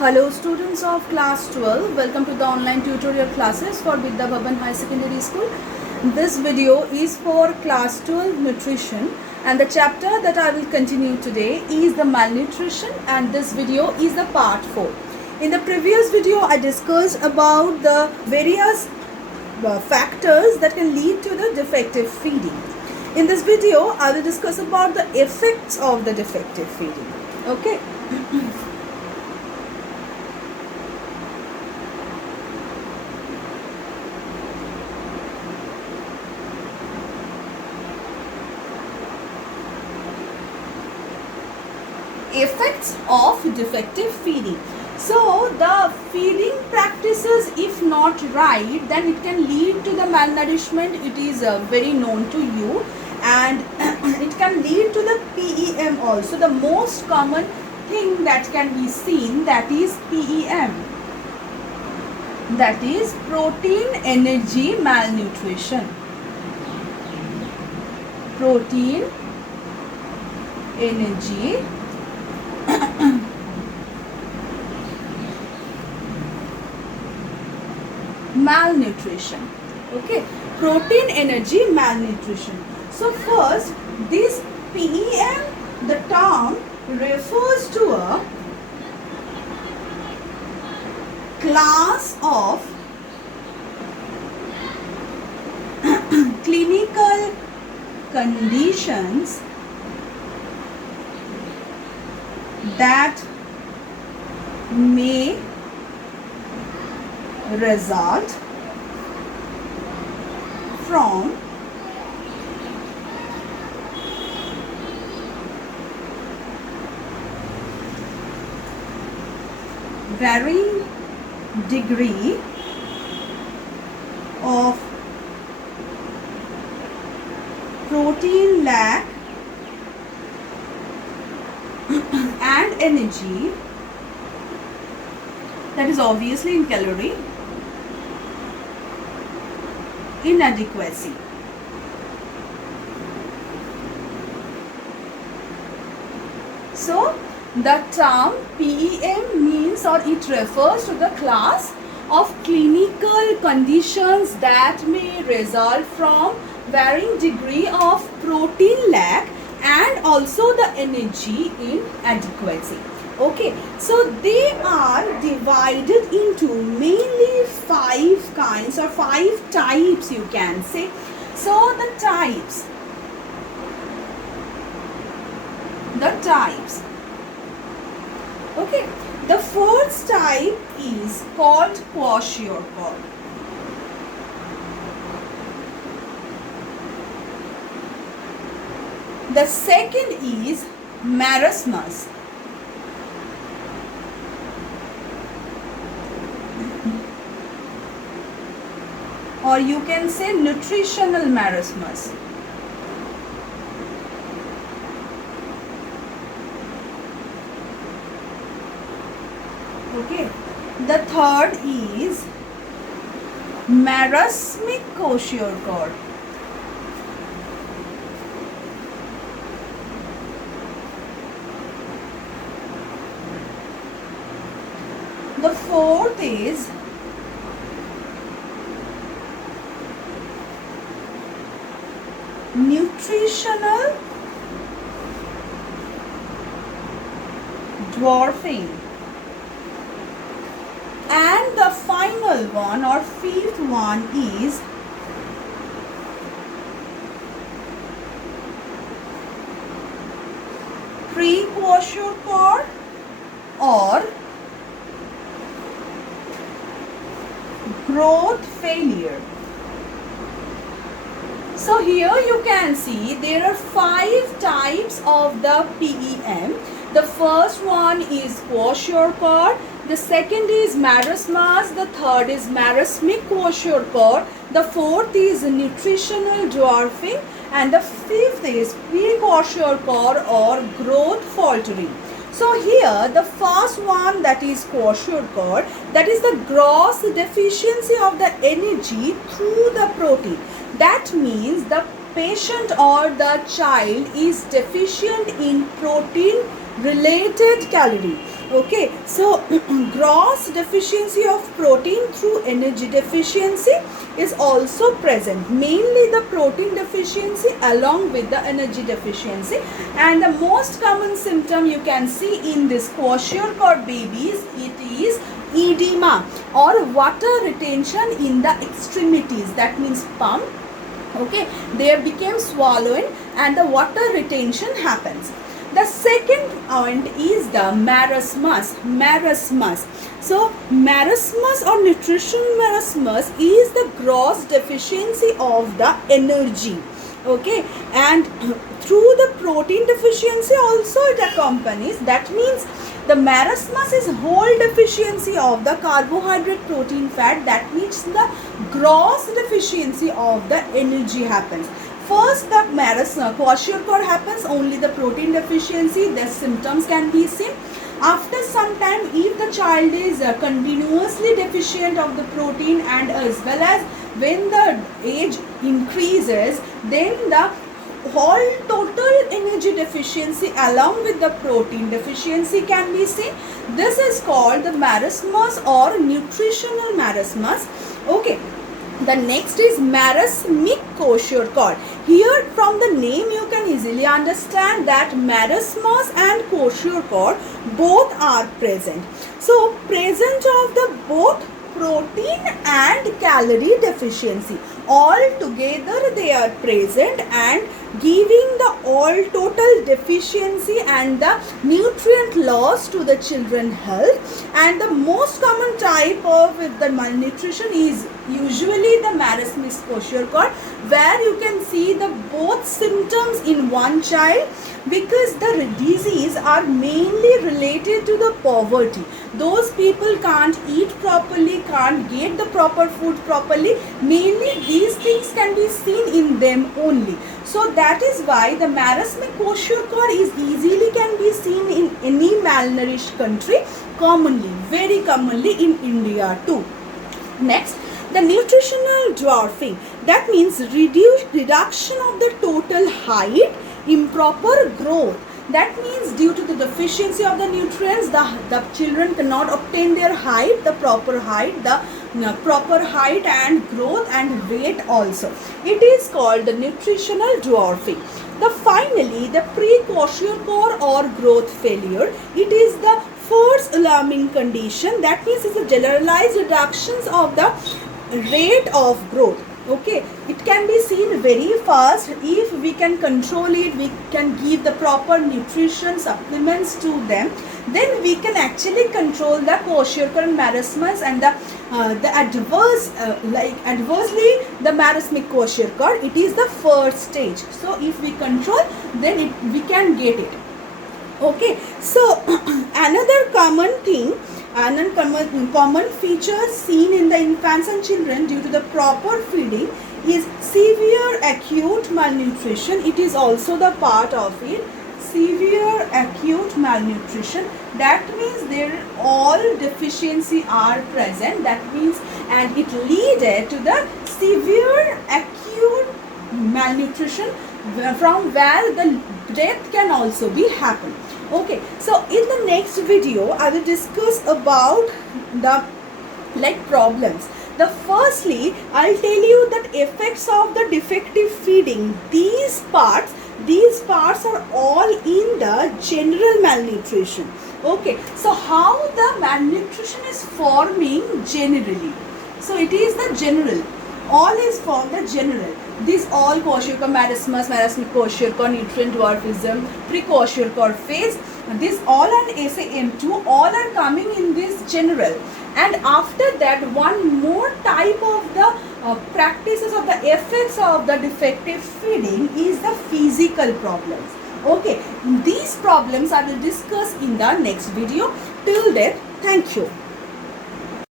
Hello students of class 12, welcome to the online tutorial classes for Vidya Bhavan High Secondary School. This video is for class 12 nutrition and the chapter that I will continue today is the malnutrition, and this video is the part 4. In the previous video I discussed about the various factors that can lead to the defective feeding. In this video I will discuss about the effects of the defective feeding. Okay. Effects of defective feeding. So the feeding practices, if not right, then it can lead to the malnourishment. It is very known to you, and it can lead to the PEM also. The most common thing that can be seen, that is PEM, that is protein energy malnutrition. Protein energy malnutrition. Okay, protein energy malnutrition. So first, this PEM, the term refers to a class of clinical conditions that may result from varying degree of protein lack and energy, that is obviously in calorie inadequacy. So the term PEM means, or it refers to the class of clinical conditions that may result from varying degree of protein lack and also the energy inadequacy. Okay, so they are divided into mainly 5 kinds or 5 types, you can say. So the types. Okay, the first type is called kwashiorkor. The second is marasmus. Or you can say nutritional marasmus. Okay. The third is marasmic kwashiorkor. The fourth is nutritional dwarfing, and the final one or fifth one is pre-kwashiorkor or growth failure. So here you can see there are 5 types of the PEM. The first one is kwashiorkor, the second is marasmus, the third is marasmic kwashiorkor, the fourth is nutritional dwarfing, and the fifth is pre-kwashiorkor or growth faltering. So here the first one, that is kwashiorkor, that is the gross deficiency of the energy through the protein. That means the patient or the child is deficient in protein related calorie. Okay, so gross deficiency of protein through energy deficiency is also present. Mainly the protein deficiency along with the energy deficiency, and the most common symptom you can see in this kwashiorkor babies, it is edema or water retention in the extremities. That means pump. Okay, they became swallowing and the water retention happens. The second point is the marasmus. Marasmus. So marasmus or nutrition marasmus is the gross deficiency of the energy. Okay, and through the protein deficiency also it accompanies. That means the marasmus is whole deficiency of the carbohydrate, protein, fat. That means the gross deficiency of the energy happens. First, the marasmus, kwashiorkor happens, only the protein deficiency, the symptoms can be seen. After some time, if the child is continuously deficient of the protein and as well as when the age increases, then the whole total energy deficiency along with the protein deficiency can be seen. This is called the marasmus or nutritional marasmus. Okay. The next is marasmic kwashiorkor. Here from the name you can easily understand that marasmus and kwashiorkor both are present. So present of the both protein and calorie deficiency. All together they are present and giving the all total deficiency and the nutrient loss to the children health. And the most common type of the malnutrition is usually the marasmic kwashiorkor, where you can see the both symptoms in one child, because the disease are mainly related to the poverty. Those people can't eat properly, can't get the proper food properly. Mainly these things can be seen in them only. So that is why the marasmic kwashiorkor is easily can be seen in any malnourished country, commonly, very commonly in India too. Next, the nutritional dwarfing. That means reduction of the total height, improper growth. That means due to the deficiency of the nutrients, the children cannot obtain their height, the proper height, and growth and weight also. It is called the nutritional dwarfing. Finally, the pre-kwashiorkor or growth failure. It is the first alarming condition. That means it's a generalized reductions of the rate of growth. Okay, it can be seen very fast. If we can control it, we can give the proper nutrition supplements to them, then we can actually control the kwashiorkor and marasmus and the adversely the marasmic kwashiorkor. It is the first stage. So if we control, then we can get it. Okay, so another common thing, common feature seen in the infants and children due to the proper feeding is severe acute malnutrition. It is also the part of it. Severe acute malnutrition. That means their all deficiency are present. That means, and it leads to the severe acute malnutrition, from where the death can also be happen. Okay, so in the next video I will discuss about the problems. Firstly, I'll tell you that effects of the defective feeding. These parts are all in the general malnutrition. Okay, so how the malnutrition is forming generally. So it is the general. All is for the general. These all kwashiorkor, marasmus, marasmic kwashiorkor, nutrient dwarfism, pre-kwashiorkor phase, this all and SAM2 all are coming in this general. And after that, one more type of the practices of the effects of the defective feeding is the physical problems. Okay, these problems I will discuss in the next video. Till then, thank you.